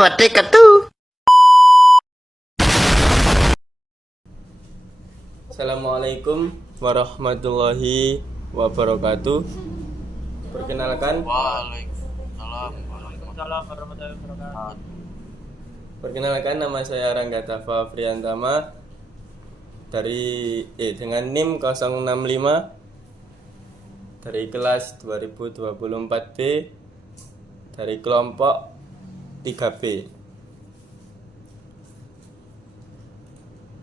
Wabarakatuh. Assalamualaikum warahmatullahi wabarakatuh. Perkenalkan, Waalaikumsalam warahmatullahi wabarakatuh. nama saya Rangga Dava Friantama dari dengan NIM 065 dari kelas 2024B dari kelompok 3B.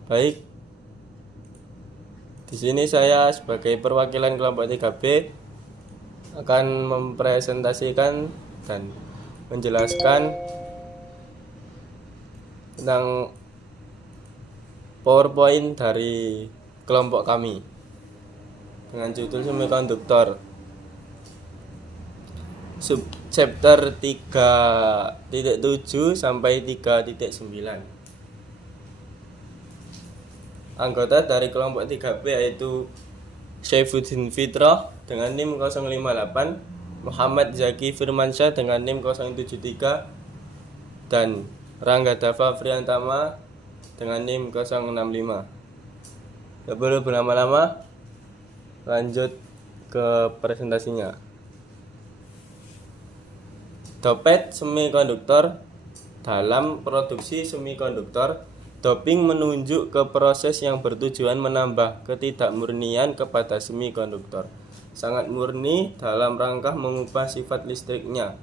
Baik, di sini saya sebagai perwakilan kelompok 3B akan mempresentasikan dan menjelaskan tentang PowerPoint dari kelompok kami dengan judul semikonduktor. Subchapter 3.7 sampai 3.9. Anggota dari kelompok 3B yaitu Syaifuddin Fitrah dengan NIM 058, Muhammad Zaki Firmansyah dengan NIM 073, dan Rangga Dava Friantama dengan NIM 065. Tidak perlu berlama-lama, lanjut ke presentasinya. Dopet semikonduktor. Dalam produksi semikonduktor, doping menunjuk ke proses yang bertujuan menambah ketidakmurnian kepada semikonduktor. Sangat murni dalam rangka mengubah sifat listriknya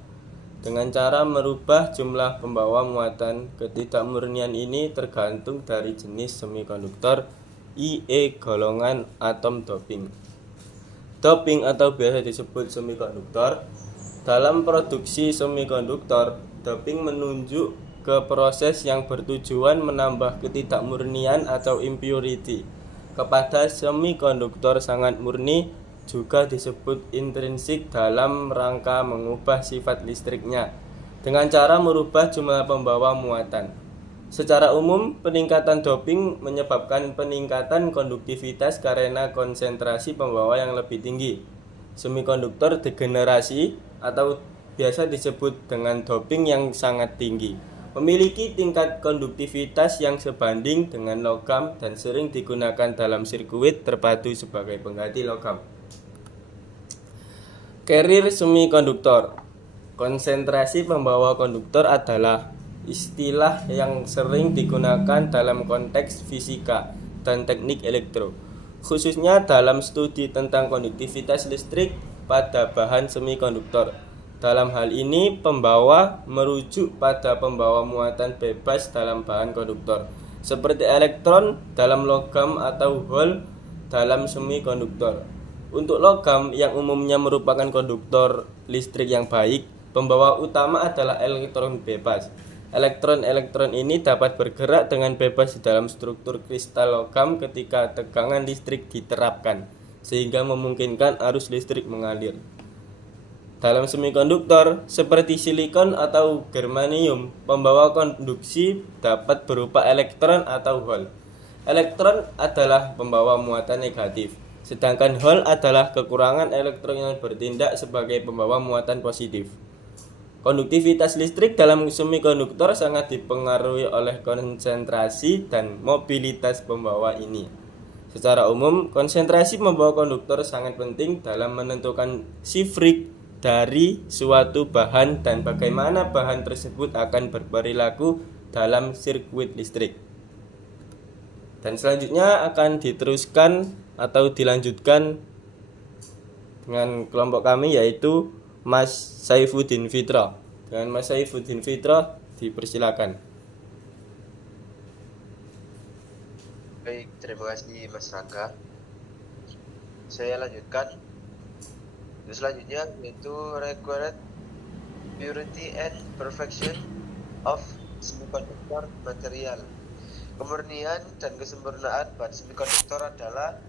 dengan cara merubah jumlah pembawa muatan. Ketidakmurnian ini tergantung dari jenis semikonduktor, i.e. golongan atom doping. Doping atau biasa disebut semikonduktor. Dalam produksi semikonduktor, doping menunjuk ke proses yang bertujuan menambah ketidakmurnian atau impurity kepada semikonduktor sangat murni, juga disebut intrinsik, dalam rangka mengubah sifat listriknya dengan cara merubah jumlah pembawa muatan. Secara umum, peningkatan doping menyebabkan peningkatan konduktivitas karena konsentrasi pembawa yang lebih tinggi. Semikonduktor degenerasi atau biasa disebut dengan doping yang sangat tinggi memiliki tingkat konduktivitas yang sebanding dengan logam dan sering digunakan dalam sirkuit terpadu sebagai pengganti logam. Carrier semikonduktor. Konsentrasi pembawa konduktor adalah istilah yang sering digunakan dalam konteks fisika dan teknik elektro, khususnya dalam studi tentang konduktivitas listrik pada bahan semikonduktor. Dalam hal ini, pembawa merujuk pada pembawa muatan bebas dalam bahan konduktor, seperti elektron dalam logam atau hole dalam semikonduktor. Untuk logam yang umumnya merupakan konduktor listrik yang baik, pembawa utama adalah elektron bebas. Elektron-elektron ini dapat bergerak dengan bebas di dalam struktur kristal logam ketika tegangan listrik diterapkan, sehingga memungkinkan arus listrik mengalir. Dalam semikonduktor seperti silikon atau germanium, pembawa konduksi dapat berupa elektron atau hole. Elektron adalah pembawa muatan negatif, sedangkan hole adalah kekurangan elektron yang bertindak sebagai pembawa muatan positif. Konduktivitas listrik dalam semikonduktor sangat dipengaruhi oleh konsentrasi dan mobilitas pembawa ini. Secara umum, konsentrasi pembawa konduktor sangat penting dalam menentukan sifrik dari suatu bahan dan bagaimana bahan tersebut akan berperilaku dalam sirkuit listrik. Dan selanjutnya akan diteruskan atau dilanjutkan dengan kelompok kami, yaitu Mas Syaifuddin Fitrah. Dengan Mas Syaifuddin Fitrah, dipersilakan. Baik, terima kasih Mas Rangga. Saya lanjutkan. Selanjutnya yaitu required purity and perfection of semiconductor material. Kemurnian dan kesempurnaan bahan semikonduktor adalah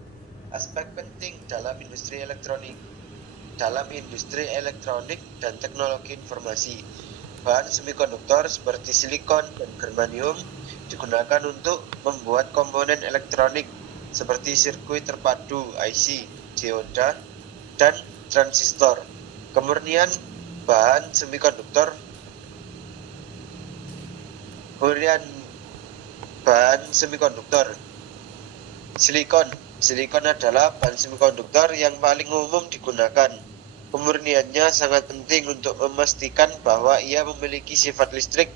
aspek penting dalam industri elektronik. Dan teknologi informasi, bahan semikonduktor seperti silikon dan germanium digunakan untuk membuat komponen elektronik seperti sirkuit terpadu IC, dioda, dan transistor. Kemurnian bahan semikonduktor Kemudian bahan semikonduktor. Silikon adalah bahan semikonduktor yang paling umum digunakan. Pemurniannya sangat penting untuk memastikan bahwa ia memiliki sifat listrik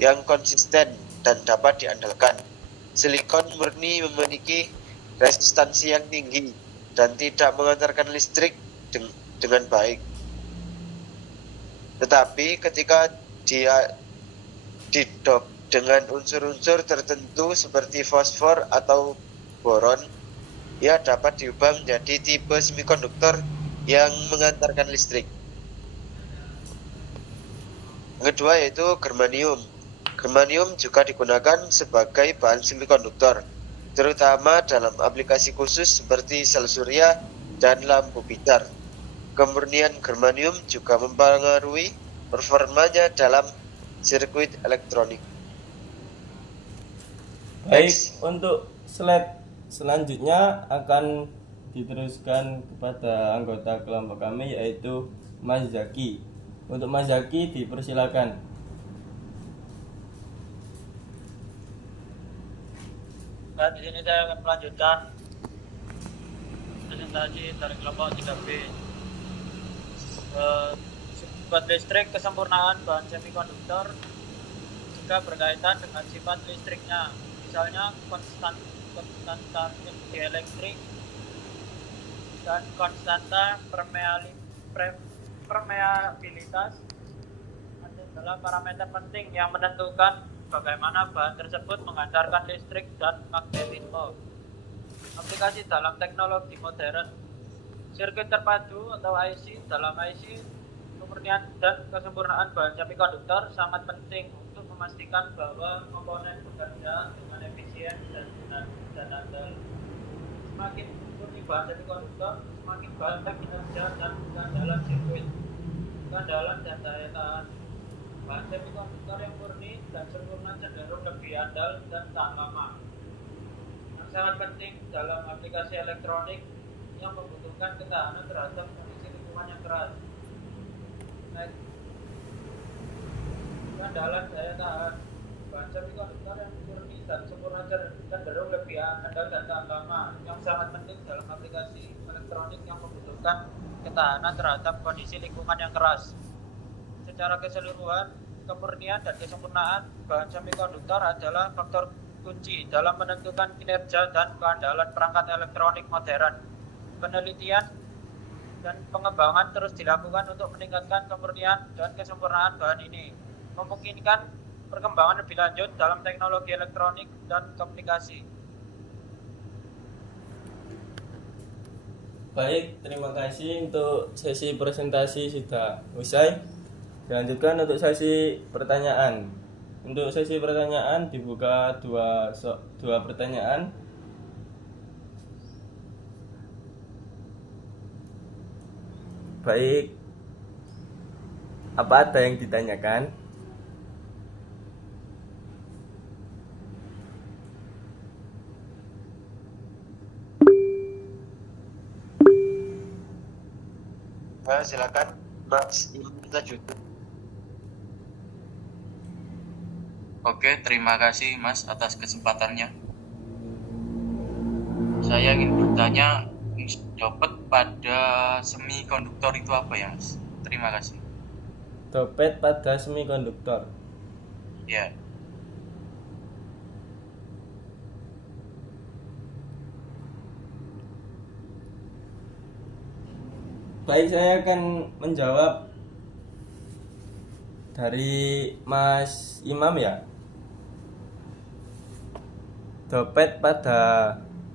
yang konsisten dan dapat diandalkan. Silikon murni memiliki resistansi yang tinggi dan tidak mengantarkan listrik dengan baik. Tetapi ketika dia didop dengan unsur-unsur tertentu seperti fosfor atau boron, ia dapat diubah menjadi tipe semikonduktor yang mengantarkan listrik. Yang kedua yaitu germanium. Germanium juga digunakan sebagai bahan semikonduktor, terutama dalam aplikasi khusus seperti sel surya dan lampu pijar. Kemurnian germanium juga mempengaruhi performanya dalam sirkuit elektronik. Baik, untuk slide selanjutnya akan diteruskan kepada anggota kelompok kami yaitu Mas Zaki. Untuk Mas Zaki dipersilakan. Di sini saya akan melanjutkan presentasi dari kelompok 3B. Sifat listrik kesempurnaan bahan semikonduktor juga berkaitan dengan sifat listriknya, misalnya konstanta energi elektrik dan konstanta permeabilitas adalah parameter penting yang menentukan bagaimana bahan tersebut mengantarkan listrik dan magnetisme. Aplikasi dalam teknologi modern, sirkuit terpadu atau IC. Dalam IC, kemurnian dan kesempurnaan bahan semikonduktor sangat penting untuk memastikan bahwa komponen bekerja dengan efisien dan andal. Semakin murni bahan semikonduktor, semakin banyak kinerja dan keandalan sirkuit, keandalan dan daya tahan. Bahan semikonduktor yang murni dan sempurna cenderung lebih andal dan tahan lama. Yang sangat penting dalam aplikasi elektronik yang membutuhkan ketahanan terhadap kondisi lingkungan yang keras. Keandalan daya tahan. Bahan semikonduktor yang murni dan sempurna cenderung lebih andal dan tahan lama. Yang sangat penting dalam aplikasi elektronik yang membutuhkan ketahanan terhadap kondisi lingkungan yang keras. Secara keseluruhan, kemurnian dan kesempurnaan bahan semikonduktor adalah faktor kunci dalam menentukan kinerja dan keandalan perangkat elektronik modern. Penelitian dan pengembangan terus dilakukan untuk meningkatkan kemurnian dan kesempurnaan bahan ini, memungkinkan perkembangan lebih lanjut dalam teknologi elektronik dan komunikasi. Baik, terima kasih untuk sesi presentasi sudah usai. Dilanjutkan untuk sesi pertanyaan. Untuk sesi pertanyaan dibuka dua pertanyaan. Baik, apa ada yang ditanyakan? Silakan Mas Imam Tajuddin. Oke, terima kasih Mas atas kesempatannya. Saya ingin bertanya, dopet pada semikonduktor itu apa ya Mas? Terima kasih. Dopet pada semikonduktor. Ya. Baik, saya akan menjawab dari Mas Imam ya.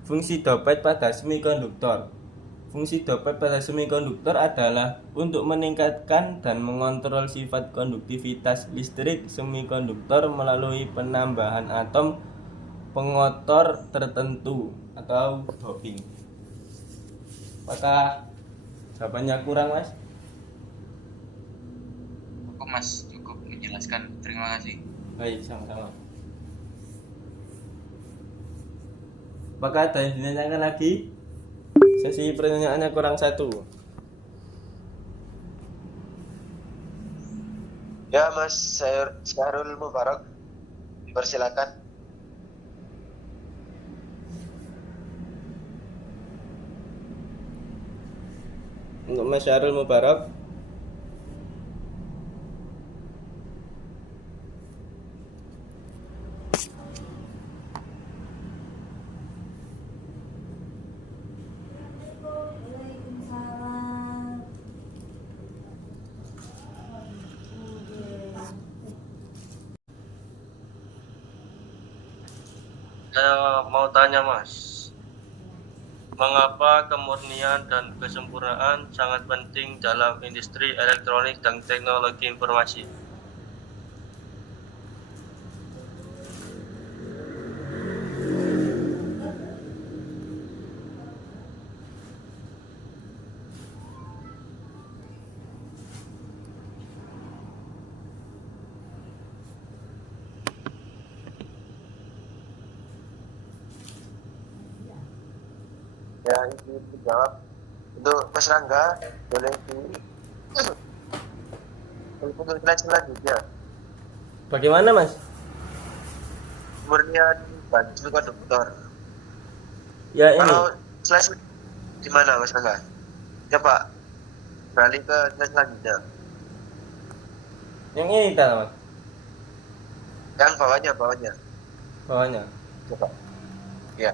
Fungsi dopet pada semikonduktor. Fungsi dopet pada semikonduktor adalah untuk meningkatkan dan mengontrol sifat konduktivitas listrik semikonduktor melalui penambahan atom pengotor tertentu atau doping. Apakah jawabannya kurang, Mas? Cukup Mas, cukup menjelaskan. Terima kasih. Baik, sama-sama. Apakah ada yang ditanyakan lagi? Sesi pertanyaannya kurang satu. Ya Mas Syahrul Mubarak. Persilakan. Untuk Mas Syarul Mubarak. Saya mau tanya Mas, mengapa kemurnian dan kesempurnaan sangat penting dalam industri elektronik dan teknologi informasi? Ya, ini dijawab. Untuk Mas Rangga, boleh untuk slide selanjutnya. Bagaimana Mas? Kemurnian dan semikonduktor. Ya ini. Kalau slide di mana Mas Rangga? Coba beralih ke slide selanjutnya. Yang ini kita Mas. Yang bawahnya. Bawahnya. Coba. Ya.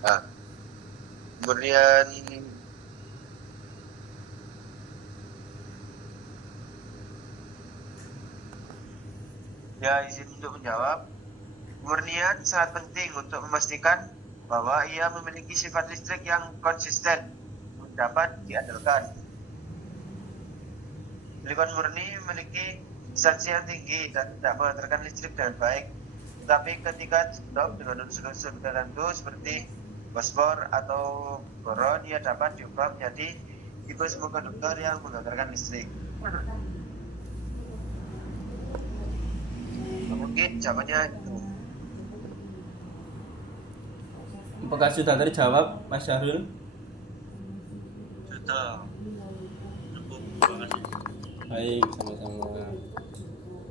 Nah, kemudian ya izin untuk menjawab. Kemurnian sangat penting untuk memastikan bahwa ia memiliki sifat listrik yang konsisten dapat diandalkan. Silikon murni memiliki efisiensi yang tinggi dan tidak mengantarkan listrik dengan baik. Tetapi ketika stop dengan unsur-unsur tertentu seperti fosfor atau boron, ia dapat diubah menjadi tipe semikonduktor yang mengantarkan listrik. Mungkin jawabannya itu. Apakah sudah terjawab Mas Syarul? Sudah. Cukup, terima kasih. Baik, sama-sama.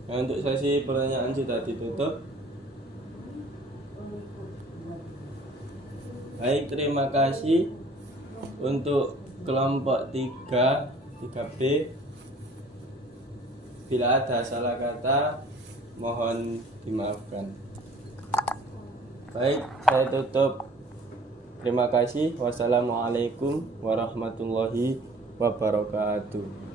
Nah, untuk sesi pertanyaan sudah ditutup. Baik, terima kasih untuk kelompok 3B. Bila ada salah kata, mohon dimaafkan. Baik, saya tutup. Terima kasih. Wassalamualaikum warahmatullahi wabarakatuh.